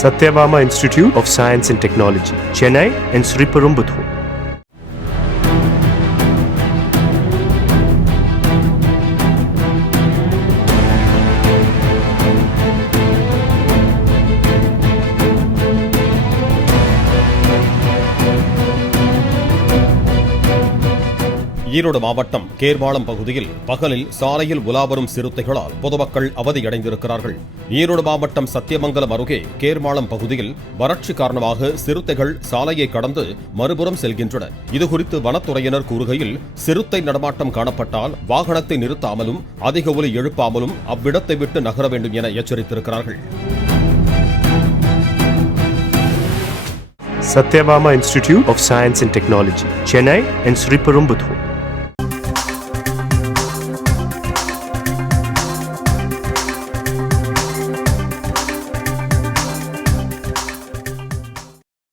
Satyabama Institute of Science and Technology, Chennai and Sriperumbudur. Erode மாவட்டம் கேர்வாளம் பகுதியில் பகலில் சாலையில் உலாவரும் சிறுத்தைகளால் பொதுமக்கள் அவதியடைந்திருக்கிறார்கள். ஈரோடு மாவட்டம் சத்தியமங்கலம் அருகே கேர்வாளம் பகுதியில் வறட்சி காரணமாக சிறுத்தைகள் சாலையை கடந்து மறுபுறம் செல்கின்றன. இதுகுறித்து வனத்துறையினர் கூறுகையில், சிறுத்தை நடமாட்டம் காணப்பட்டால் வாகனத்தை நிறுத்தாமலும் அதிக ஒலி எழுப்பாமலும் அவ்விடத்தை விட்டு நகர வேண்டும் என எச்சரித்திருக்கிறார்கள். Satyabama Institute of Science and Technology, Chennai and Sriperumbudur.